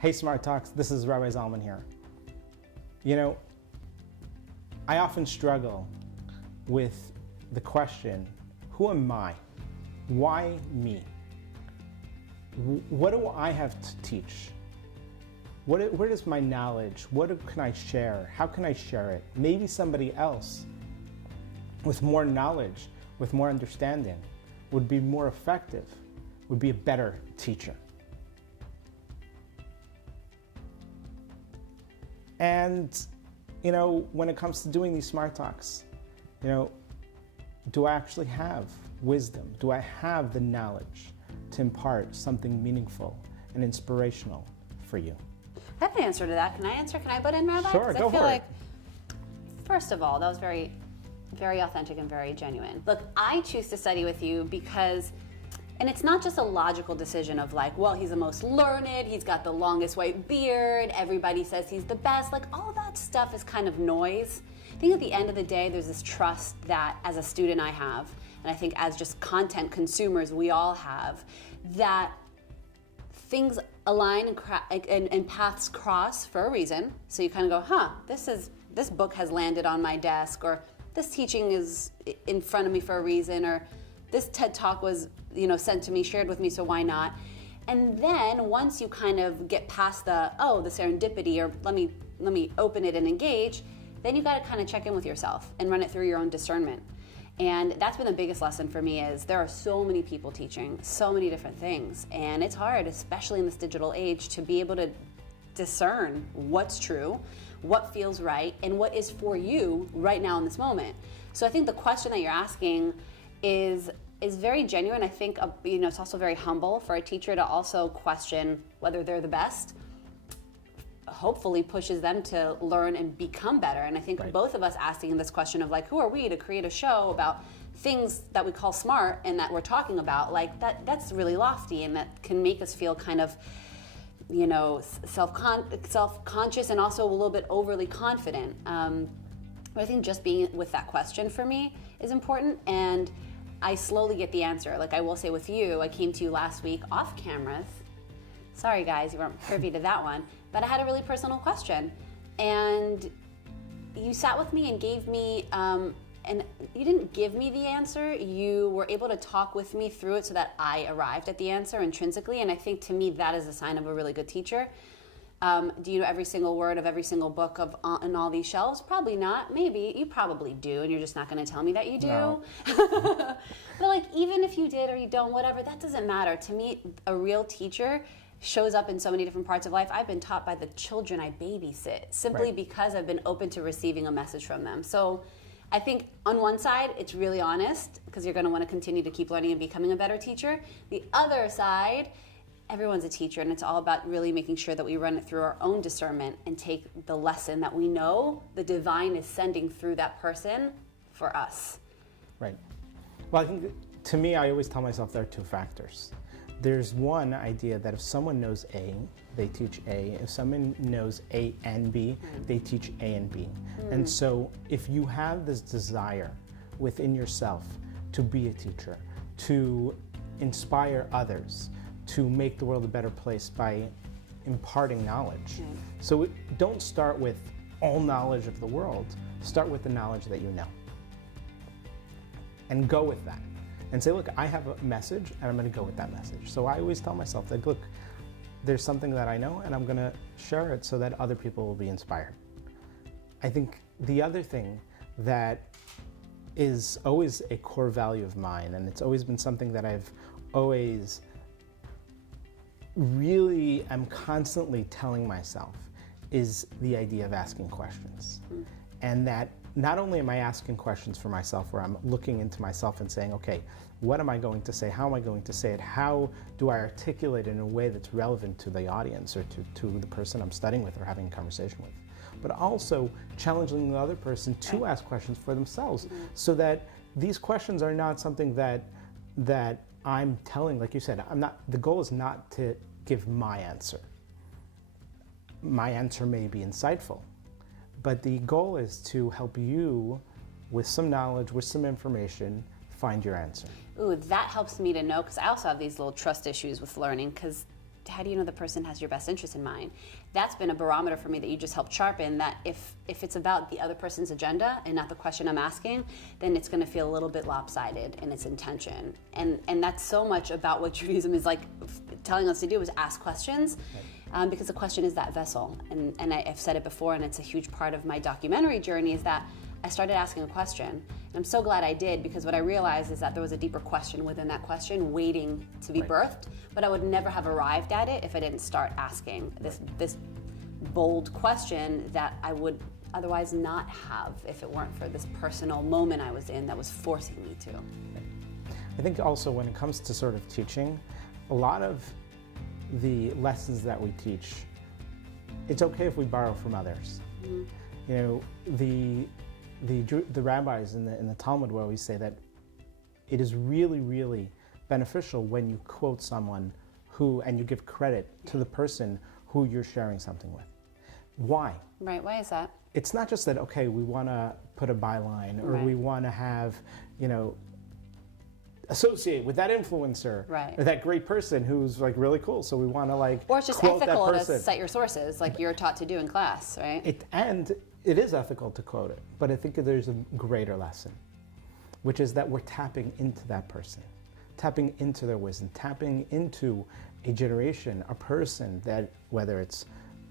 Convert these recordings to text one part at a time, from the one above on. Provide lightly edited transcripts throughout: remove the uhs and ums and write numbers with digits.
Hey Smart Talks, this is Rabbi Zalman here. You know, I often struggle with the question, who am I? Why me? What do I have to teach? Where is my knowledge? What can I share? How can I share it? Maybe somebody else with more knowledge, with more understanding, would be more effective, would be a better teacher. And, you know, when it comes to doing these Smart Talks, you know, do I actually have wisdom? Do I have the knowledge to impart something meaningful and inspirational for you? I have an answer to that. Can I answer? Can I butt in, Rabbi? Sure, go for it. First of all, that was very, very authentic and very genuine. Look, I choose to study with you because, and it's not just a logical decision of like, well, he's the most learned, he's got the longest white beard, everybody says he's the best. Like, all that stuff is kind of noise. I think at the end of the day, there's this trust that as a student I have, and I think as just content consumers we all have, that things align and paths cross for a reason. So you kind of go, this book has landed on my desk, or this teaching is in front of me for a reason, or this TED Talk was, sent to me, shared with me, so why not? And then once you kind of get past the serendipity, or let me open it and engage, then you got to kind of check in with yourself and run it through your own discernment. And that's been the biggest lesson for me, is there are so many people teaching so many different things, and it's hard, especially in this digital age, to be able to discern what's true, what feels right, and what is for you right now in this moment. So I think the question that you're asking is very genuine. I think it's also very humble for a teacher to also question whether they're the best. Hopefully pushes them to learn and become better. And I think both of us asking this question of like, who are we to create a show about things that we call smart and that we're talking about, like that's really lofty, and that can make us feel kind of, self-conscious and also a little bit overly confident. But I think just being with that question for me is important, and I slowly get the answer. Like I will say with you, I came to you last week off cameras. Sorry guys, you weren't privy to that one, but I had a really personal question, and you sat with me and gave me, and you didn't give me the answer, you were able to talk with me through it so that I arrived at the answer intrinsically, and I think to me that is a sign of a really good teacher. Do you know every single word of every single book in all these shelves? Probably not. Maybe. You probably do, and you're just not going to tell me that you do. No. But like, even if you did or you don't, whatever, that doesn't matter. To me, a real teacher shows up in so many different parts of life. I've been taught by the children I babysit simply because I've been open to receiving a message from them. So I think on one side, it's really honest because you're going to want to continue to keep learning and becoming a better teacher. The other side, everyone's a teacher, and it's all about really making sure that we run it through our own discernment and take the lesson that we know the divine is sending through that person for us. Right. Well, I think to me, I always tell myself there are two factors. There's one idea that if someone knows A, they teach A. If someone knows A and B, they teach A and B. And so if you have this desire within yourself to be a teacher, to inspire others, to make the world a better place by imparting knowledge. So don't start with all knowledge of the world. Start with the knowledge that you know. And go with that. And say, look, I have a message, and I'm going to go with that message. So I always tell myself that, look, there's something that I know, and I'm going to share it so that other people will be inspired. I think the other thing that is always a core value of mine, and it's always been something that I've always really am constantly telling myself, is the idea of asking questions. And that not only am I asking questions for myself where I'm looking into myself and saying, okay, what am I going to say? How am I going to say it? How do I articulate it in a way that's relevant to the audience or to the person I'm studying with or having a conversation with? But also challenging the other person to ask questions for themselves so that these questions are not something that I'm telling, like you said, the goal is not to give my answer. My answer may be insightful, but the goal is to help you with some knowledge, with some information, find your answer. Ooh, that helps me to know, because I also have these little trust issues with learning, because how do you know the person has your best interest in mind? That's been a barometer for me that you just helped sharpen, that if it's about the other person's agenda and not the question I'm asking, then it's going to feel a little bit lopsided in its intention. And that's so much about what Judaism is like telling us to do, is ask questions. Because the question is that vessel. And I've said it before, and it's a huge part of my documentary journey, is that I started asking a question. And I'm so glad I did, because what I realized is that there was a deeper question within that question waiting to be birthed, but I would never have arrived at it if I didn't start asking this bold question that I would otherwise not have if it weren't for this personal moment I was in that was forcing me to. I think also when it comes to sort of teaching, a lot of the lessons that we teach, it's okay if we borrow from others. Mm-hmm. You know, the rabbis in the Talmud will always say that it is really, really beneficial when you quote someone and you give credit to the person who you're sharing something with. Why? Right, why is that? It's not just that, okay, we want to put a byline, or we want to have, associate with that influencer, or that great person who's like really cool, so we want to like or it's just quote ethical that person. To cite your sources like you're taught to do in class, right? And it is ethical to quote it, but I think there's a greater lesson, which is that we're tapping into that person, tapping into their wisdom, tapping into a generation, a person that, whether it's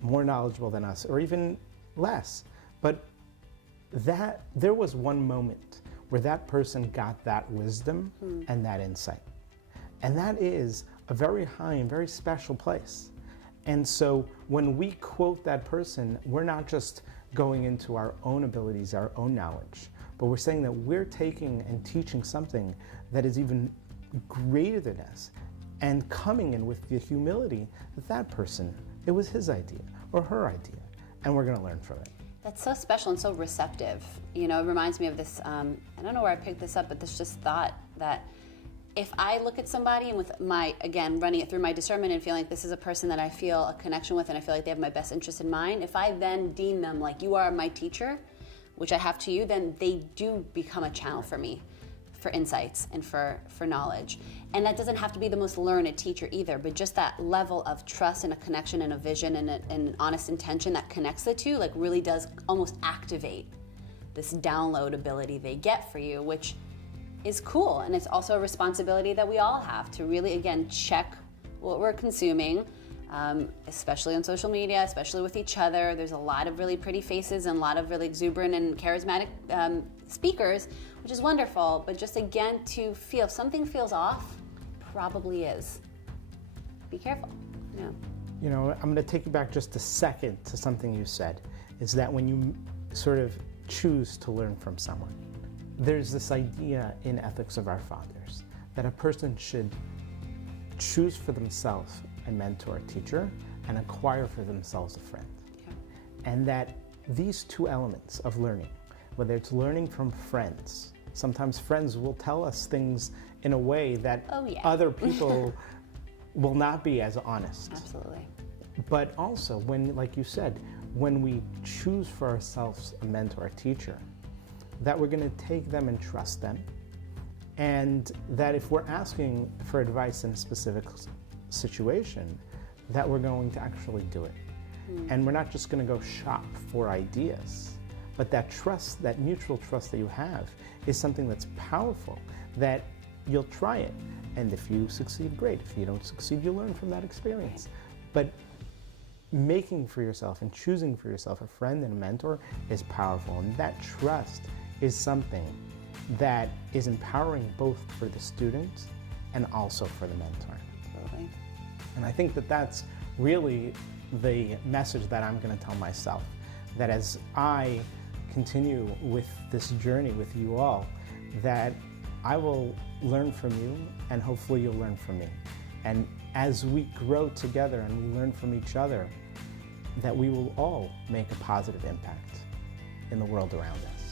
more knowledgeable than us or even less, but that there was one moment where that person got that wisdom and that insight. And that is a very high and very special place. And so when we quote that person, we're not just going into our own abilities, our own knowledge, but we're saying that we're taking and teaching something that is even greater than us, and coming in with the humility that person, it was his idea or her idea, and we're going to learn from it. That's so special and so receptive. You know, it reminds me of this, I don't know where I picked this up, but this just thought that if I look at somebody and with my, again, running it through my discernment and feeling like this is a person that I feel a connection with and I feel like they have my best interest in mind, if I then deem them like, you are my teacher, which I have to you, then they do become a channel for me, for insights and for knowledge. And that doesn't have to be the most learned teacher either, but just that level of trust and a connection and a vision and an honest intention that connects the two, like really does almost activate this download ability they get for you, which is cool. And it's also a responsibility that we all have to really, again, check what we're consuming, especially on social media, especially with each other. There's a lot of really pretty faces and a lot of really exuberant and charismatic speakers, which is wonderful. But just again, to feel if something feels off, probably is. Be careful. Yeah. You know, I'm going to take you back just a second to something you said, is that when you sort of choose to learn from someone, there's this idea in Ethics of Our Fathers that a person should choose for themselves a mentor, a teacher, and acquire for themselves a friend. Okay. And that these two elements of learning, whether it's learning from friends, sometimes friends will tell us things in a way that other people will not be as honest. Absolutely. But also, when, like you said, when we choose for ourselves a mentor, a teacher, that we're going to take them and trust them, and that if we're asking for advice in a specific situation, that we're going to actually do it. And we're not just going to go shop for ideas, but that trust, that mutual trust that you have is something that's powerful, that you'll try it. And if you succeed, great. If you don't succeed, you learn from that experience. But making for yourself and choosing for yourself a friend and a mentor is powerful. And that trust is something that is empowering both for the student and also for the mentor. Totally. And I think that that's really the message that I'm going to tell myself, that as I continue with this journey with you all, that I will learn from you and hopefully you'll learn from me. And as we grow together and we learn from each other, that we will all make a positive impact in the world around us.